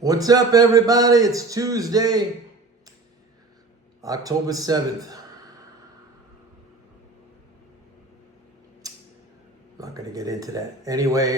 What's up, everybody? It's Tuesday, October 7th. I'm not going to get into that. Anyway,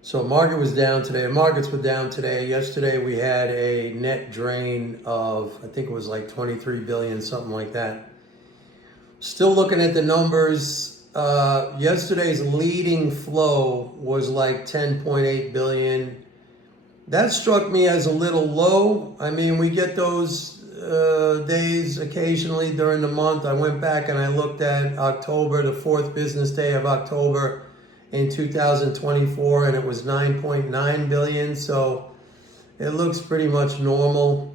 so market was down today. Markets were down today. Yesterday we had a net drain of, I think it was like 23 billion, something like that. Still looking at the numbers. Yesterday's leading flow was like 10.8 billion. That struck me as a little low. I mean, we get those days occasionally during the month. I went back and I looked at October, the fourth business day of October in 2024, and it was 9.9 billion. So it looks pretty much normal.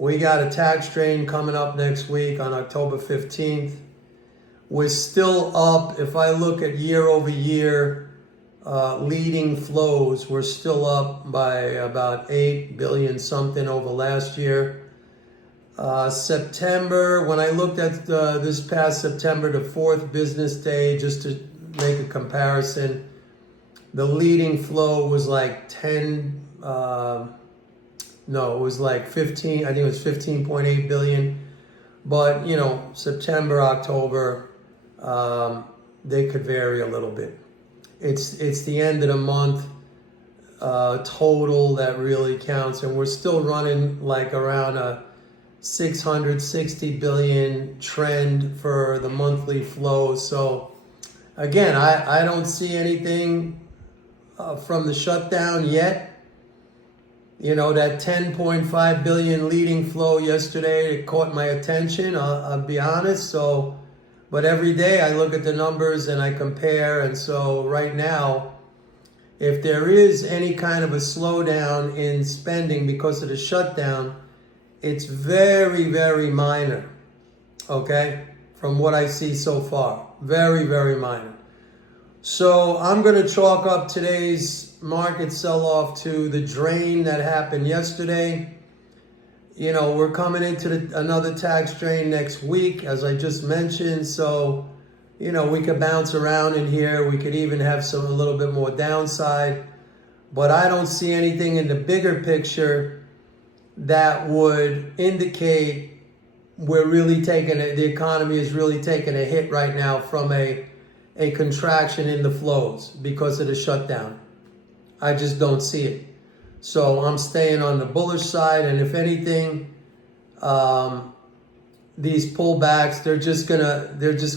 We got a tax drain coming up next week on October 15th. We're still up. If I look at year over year, leading flows, we're still up by about 8 billion something over last year. September, when I looked at this past September, the fourth business day, just to make a comparison, the leading flow was like 10, no, it was like 15, I think it was 15.8 billion. But, you know, September, October, they could vary a little bit. It's the end of the month total that really counts. And we're still running like around a 660 billion trend for the monthly flow. So, again, I don't see anything from the shutdown yet. You know, that 10.5 billion leading flow yesterday, it caught my attention, I'll be honest. So, but every day I look at the numbers and I compare. And so right now, if there is any kind of a slowdown in spending because of the shutdown, it's very, very minor, okay? From what I see so far, very, very minor. So I'm going to chalk up today's market sell-off to the drain that happened yesterday. You know, we're coming into another tax drain next week, as I just mentioned. So, you know, we could bounce around in here. We could even have a little bit more downside. But I don't see anything in the bigger picture that would indicate we're really the economy is really taking a hit right now from a contraction in the flows because of the shutdown. I just don't see it. So I'm staying on the bullish side, and if anything, these pullbacks, they're just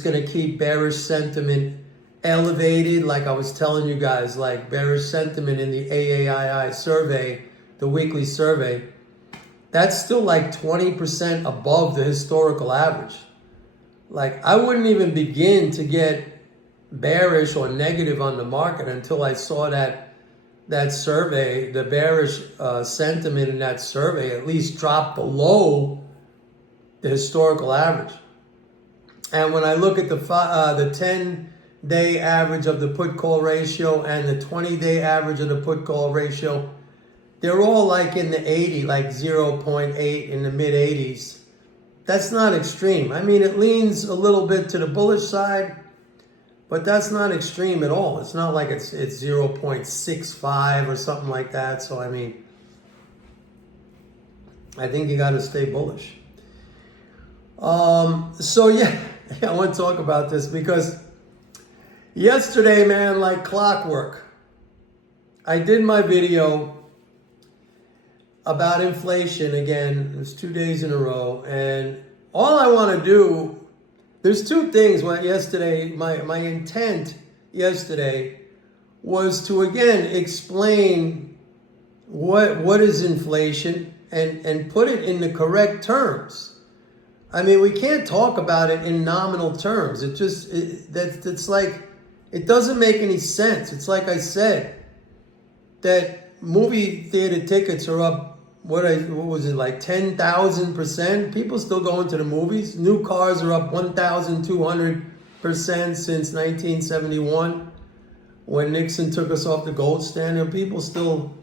gonna keep bearish sentiment elevated. Like I was telling you guys, like bearish sentiment in the AAII survey, the weekly survey, that's still like 20% above the historical average. Like I wouldn't even begin to get bearish or negative on the market until I saw that survey, the bearish sentiment in that survey at least dropped below the historical average. And when I look at the 10-day average of the put-call ratio and the 20-day average of the put-call ratio, they're all like in the 80, like 0.8 in the mid-80s. That's not extreme. I mean, it leans a little bit to the bullish side, but that's not extreme at all. It's not like it's 0.65 or something like that. So, I mean, I think you got to stay bullish. So, yeah, I want to talk about this because yesterday, man, like clockwork, I did my video about inflation again. It was 2 days in a row. And all I want to do, there's two things. Yesterday, my intent yesterday was to again explain what is inflation and put it in the correct terms. I mean, we can't talk about it in nominal terms. It's like, it doesn't make any sense. It's like I said, that movie theater tickets are up, what was it, like 10,000%? People still going to the movies. New cars are up 1,200% since 1971 when Nixon took us off the gold standard. People still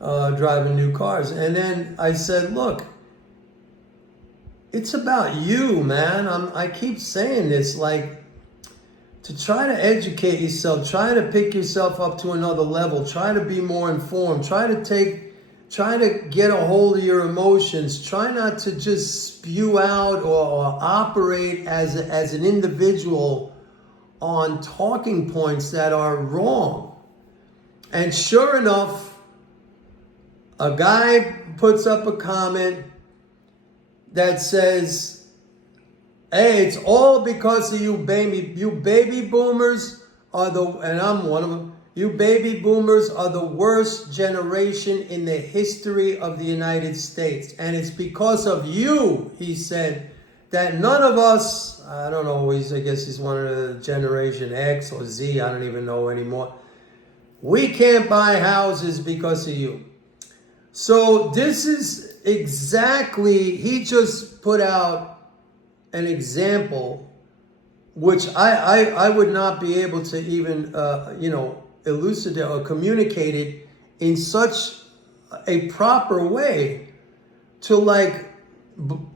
driving new cars. And then I said, look, it's about you, man. I keep saying this, like, to try to educate yourself, try to pick yourself up to another level, try to be more informed, try to get a hold of your emotions, try not to just spew out or operate as an individual on talking points that are wrong. And sure enough, a guy puts up a comment that says, hey, it's all because of you baby boomers are and I'm one of them, you baby boomers are the worst generation in the history of the United States. And it's because of you, he said, that none of us, I don't know, I guess he's one of the Generation X or Z, I don't even know anymore. We can't buy houses because of you. So this is exactly, he just put out an example which I would not be able to even, elucidate or communicate it in such a proper way to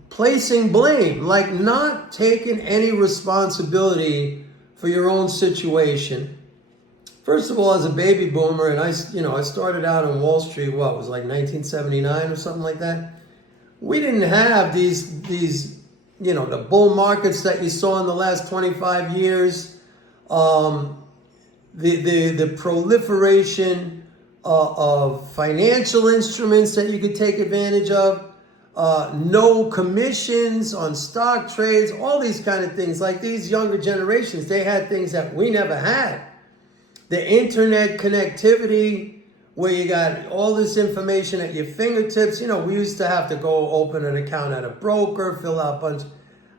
placing blame, not taking any responsibility for your own situation. First of all, as a baby boomer, and I started out on Wall Street, it was like 1979 or something like that. We didn't have these the bull markets that you saw in the last 25 years, the proliferation of financial instruments that you could take advantage of, no commissions on stock trades, all these kind of things. Like these younger generations, they had things that we never had. The internet connectivity, where you got all this information at your fingertips. We used to have to go open an account at a broker, fill out a bunch.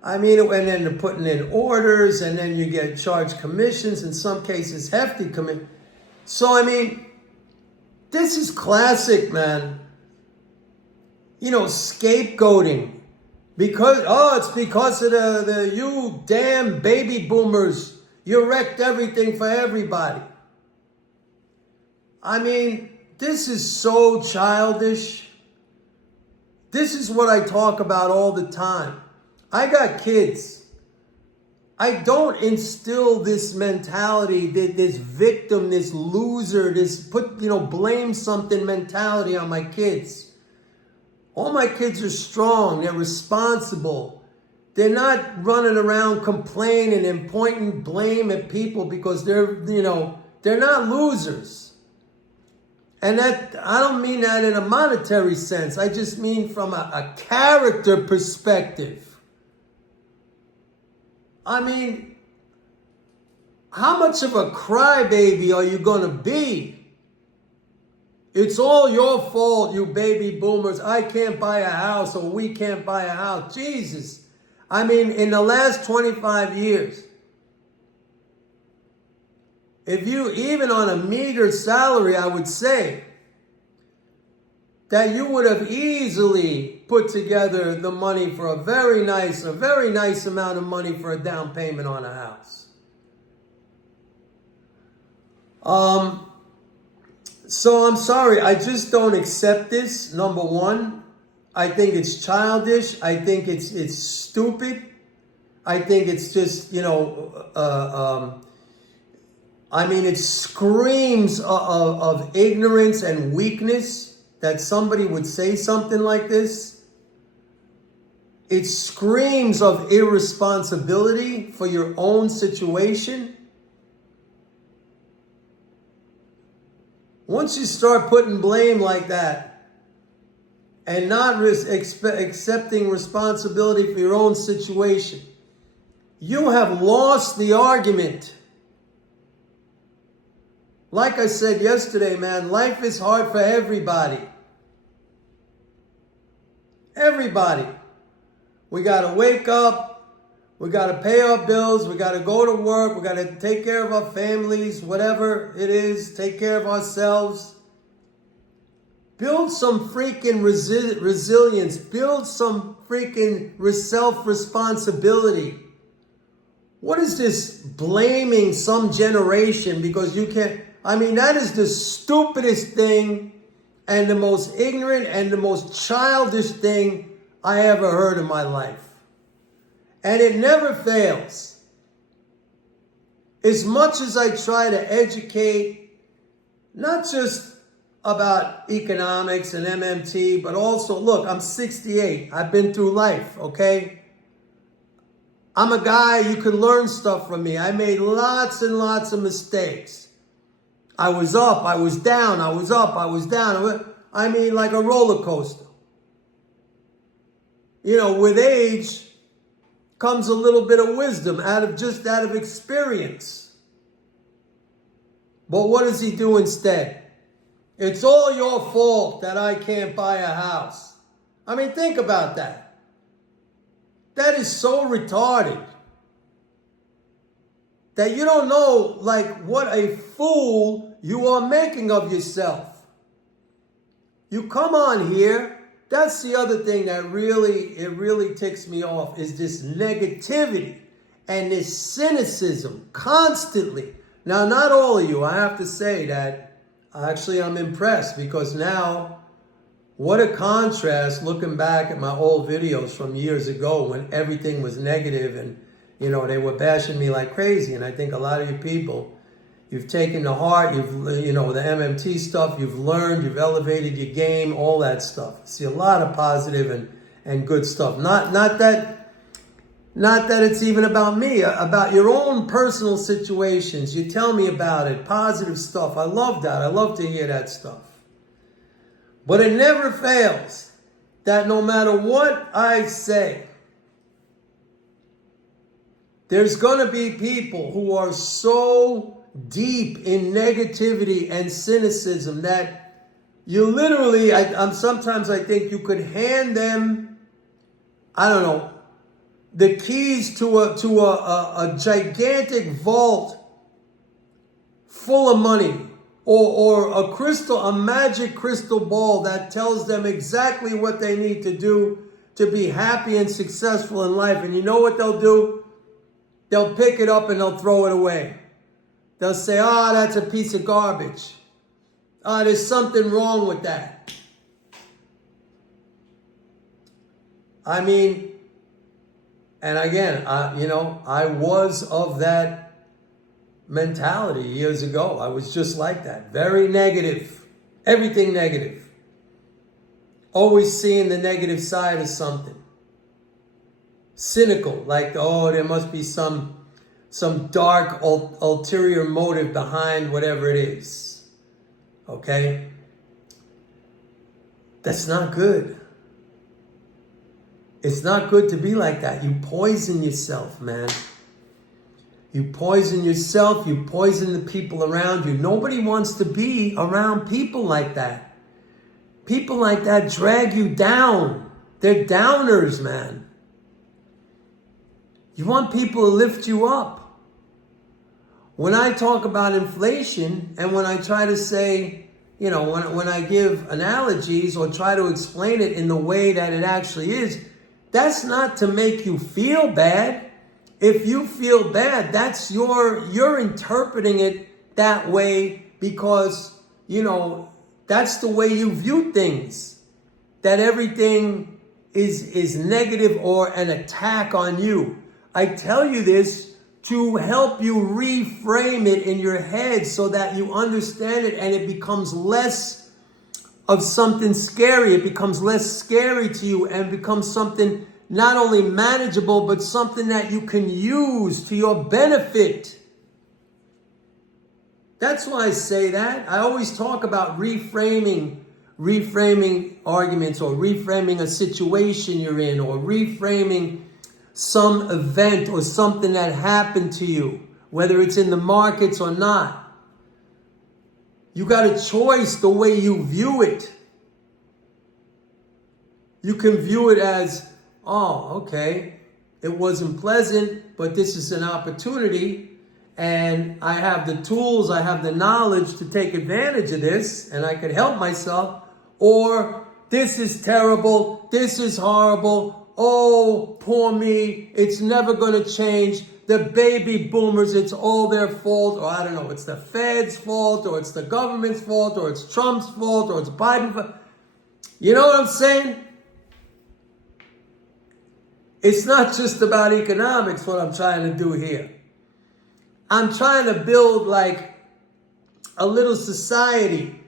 And then putting in orders, and then you get charged commissions, in some cases hefty commission. So, this is classic, man. Scapegoating. It's because of the you damn baby boomers. You wrecked everything for everybody. This is so childish. This is what I talk about all the time. I got kids. I don't instill this mentality, this victim, this loser, this blame something mentality on my kids. All my kids are strong. They're responsible. They're not running around complaining and pointing blame at people because they're not losers. And that, I don't mean that in a monetary sense. I just mean from a character perspective. How much of a crybaby are you going to be? It's all your fault, you baby boomers. I can't buy a house, or we can't buy a house. Jesus. In the last 25 years, if you, even on a meager salary, I would say that you would have easily put together the money for a very nice amount of money for a down payment on a house. So I'm sorry, I just don't accept this. Number one, I think it's childish. I think it's stupid. I think it's just, it screams of ignorance and weakness that somebody would say something like this. It screams of irresponsibility for your own situation. Once you start putting blame like that and not accepting responsibility for your own situation, you have lost the argument. Like I said yesterday, man, life is hard for everybody. Everybody. We got to wake up. We got to pay our bills. We got to go to work. We got to take care of our families, whatever it is, take care of ourselves. Build some freaking resilience. Build some freaking self-responsibility. What is this blaming some generation because you can't? That is the stupidest thing and the most ignorant and the most childish thing I ever heard in my life. And it never fails. as much as I try to educate, not just about economics and MMT, but also, look, I'm 68. I've been through life, okay? I'm a guy, you can learn stuff from me. I made lots and lots of mistakes. I was up, I was down, I was up, I was down. I mean, like a roller coaster. You know, with age comes a little bit of wisdom out of experience. But what does he do instead? It's all your fault that I can't buy a house. I mean, think about that. That is so retarded that you don't know, like, what a fool you are making of yourself. You come on here. That's the other thing that really ticks me off, is this negativity and this cynicism constantly. Now, not all of you, I have to say that actually I'm impressed, because now, what a contrast looking back at my old videos from years ago when everything was negative and, you know, they were bashing me like crazy. And I think a lot of you people, you've taken to heart, you know, the MMT stuff, you've learned, you've elevated your game, all that stuff. See a lot of positive and good stuff. Not that it's even about me, about your own personal situations. You tell me about it, positive stuff. I love that. I love to hear that stuff. But it never fails that no matter what I say, there's going to be people who are so deep in negativity and cynicism that you literally, sometimes I think you could hand them, I don't know, the keys to a gigantic vault full of money, or a magic crystal ball that tells them exactly what they need to do to be happy and successful in life. And you know what they'll do? They'll pick it up and they'll throw it away. They'll say, oh, that's a piece of garbage. Oh, there's something wrong with that. I mean, and again, I was of that mentality years ago. I was just like that. Very negative. Everything negative. Always seeing the negative side of something. Cynical. Like, oh, there must be some dark ulterior motive behind whatever it is. Okay? That's not good. It's not good to be like that. You poison yourself, man. You poison yourself. You poison the people around you. Nobody wants to be around people like that. People like that drag you down. They're downers, man. You want people to lift you up. When I talk about inflation, and when I try to say, you know, when I give analogies or try to explain it in the way that it actually is, that's not to make you feel bad. If you feel bad, that's you're interpreting it that way because, you know, that's the way you view things. That everything is negative or an attack on you. I tell you this to help you reframe it in your head so that you understand it and it becomes less of something scary. It becomes less scary to you and becomes something not only manageable, but something that you can use to your benefit. That's why I say that. I always talk about reframing arguments, or reframing a situation you're in, or reframing some event or something that happened to you, whether it's in the markets or not. You got a choice the way you view it. You can view it as, oh, okay, it wasn't pleasant, but this is an opportunity, and I have the tools, I have the knowledge to take advantage of this, and I could help myself. Or, this is terrible, this is horrible, oh, poor me, it's never going to change. The baby boomers, it's all their fault, or I don't know, it's the Fed's fault, or it's the government's fault, or it's Trump's fault, or it's Biden's fault. You know what I'm saying? It's not just about economics, what I'm trying to do here. I'm trying to build like a little society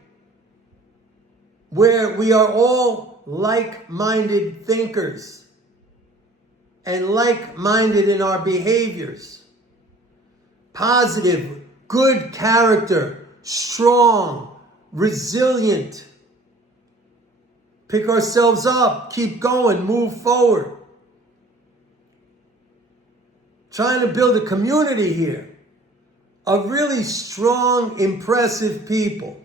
where we are all like-minded thinkers and like-minded in our behaviors. Positive, good character, strong, resilient. Pick ourselves up, keep going, move forward. Trying to build a community here of really strong, impressive people.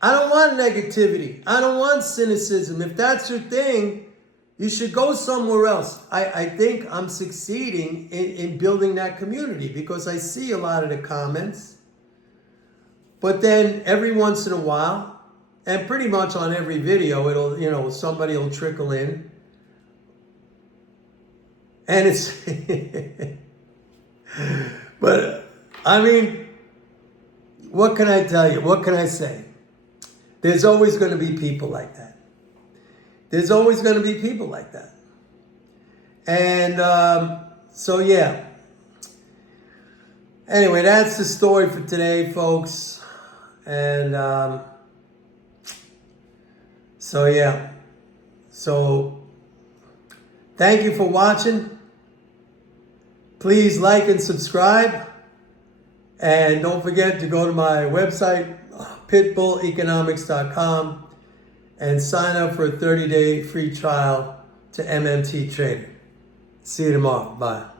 I don't want negativity. I don't want cynicism. If that's your thing, you should go somewhere else. I think I'm succeeding in building that community because I see a lot of the comments. But then every once in a while, and pretty much on every video, it'll, somebody will trickle in. And it's, but I mean, what can I tell you? What can I say? There's always going to be people like that. There's always going to be people like that. And so, yeah. Anyway, that's the story for today, folks. And so, yeah. So, thank you for watching. Please like and subscribe. And don't forget to go to my website, pitbulleconomics.com, and sign up for a 30-day free trial to MMT Trader. See you tomorrow. Bye.